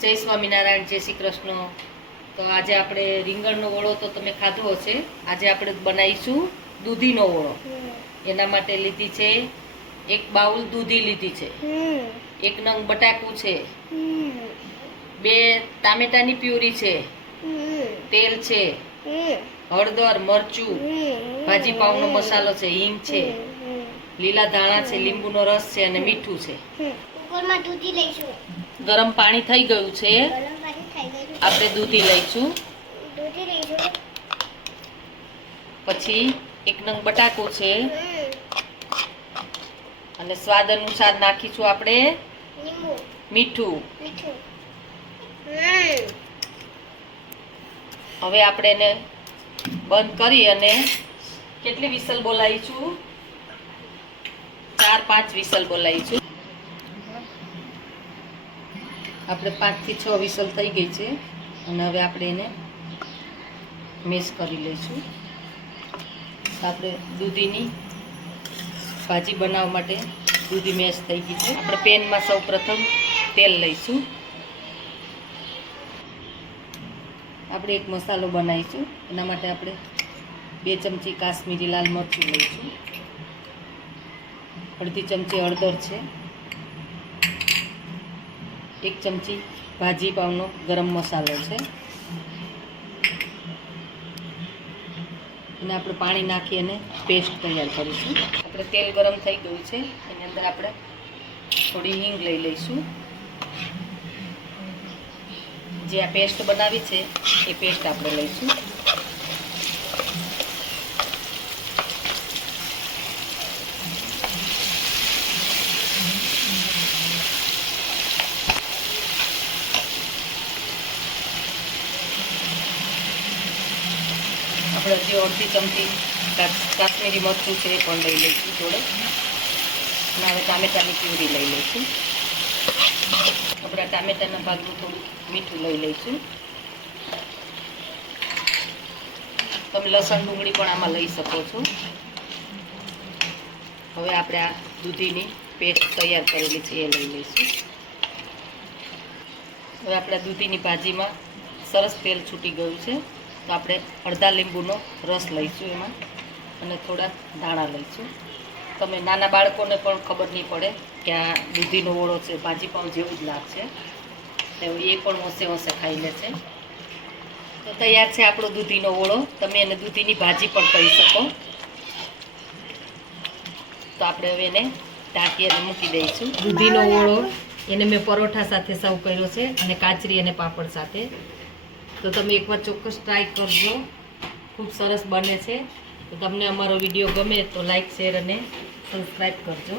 જય સ્વામિનારાયણ જય શ્રી કૃષ્ણ. તો આજે આપણે રીંગણનો ઓળો તો તમે ખાધો હશે. આજે આપણે બનાવીશું દૂધીનો ઓળો એના માટે લીધી છે એક બાઉલ દૂધી લીધી છે. એક નંગ બટાકું છે. બે ટામેટાની પ્યુરી છે. તેલ છે. હળદર મરચું ભાજી પાઉનો મસાલો છે હિંગ છે. લીલા ધાણા છે લીંબુનો રસ છે અને મીઠું છે. દૂધી લઈશું. ગરમ પાણી થઈ ગયું છે. આપણે દૂધી લઈશું. પછી એક નંગ બટાકો છે. અને સ્વાદ અનુસાર નાખીશું આપણે મીઠું. હવે આપણે એને બંધ કરી અને કેટલી વિસલ બોલાવીશું? ચાર પાંચ વિસલ બોલાવીશું. આપણે પાંચથી છ વિસલ થઈ ગઈ છે અને હવે આપણે એને મેશ કરી લઈશું. આપણે દૂધીની ભાજી બનાવવા માટે દૂધી મેશ થઈ ગઈ છે. આપણે પેનમાં સૌ પ્રથમ તેલ લઈશું. આપણે એક મસાલો બનાવીશું. એના માટે આપણે બે ચમચી કાશ્મીરી લાલ મરચું લઈશું. અડધી ચમચી હળદર છે. એક ચમચી ભાજી પાવનો ગરમ મસાલો છે. એને આપણે પાણી નાખી અને પેસ્ટ તૈયાર કરીશું. આપણે તેલ ગરમ થઈ ગયું છે. એની અંદર આપણે થોડી હિંગ લઈ લઈશું. જે આ પેસ્ટ બનાવી છે, એ પેસ્ટ આપણે લઈશું. આપણે હજી અડધી ચમચી કાશ્મીરી મરચું છે એ પણ લઈ લઈશું જોડે. અને હવે ટામેટાની પ્યુરી લઈ લઈશું. આપણા ટામેટાના ભાગનું થોડું મીઠું લઈ લઈશું. તમે લસણ, ડુંગળી પણ આમાં લઈ શકો છો. હવે આપણે આ દૂધીની પેસ્ટ તૈયાર કરેલી છે એ લઈ લઈશું. હવે આપણા દૂધીની ભાજીમાં સરસ તેલ છૂટી ગયું છે. તો આપણે અડધા લીંબુનો રસ લઈશું એમાં અને થોડા દાણા લઈશું. તમે નાના બાળકોને પણ ખબર નહીં પડે કે આ દૂધીનો ઓળો છે, ભાજી પણ જેવું જ લાગશે. તો એ પણ હોંશે હોંશે ખાઈ લે છે. તો તૈયાર છે આપણો દૂધીનો ઓળો. તમે એને દૂધીની ભાજી પણ કહી શકો. તો આપણે હવે એને ઢાંકી અને મૂકી દઈશું. દૂધીનો ઓળો એને મેં પરોઠા સાથે સર્વ કર્યો છે અને કાચરી અને પાપડ સાથે. તો તમે એકવાર ચોક્કસ ટ્રાય કરજો. ખૂબ સરસ બને છે. તો તમને અમારો વીડિયો ગમે તો લાઈક શેર અને સબસ્ક્રાઈબ કરજો.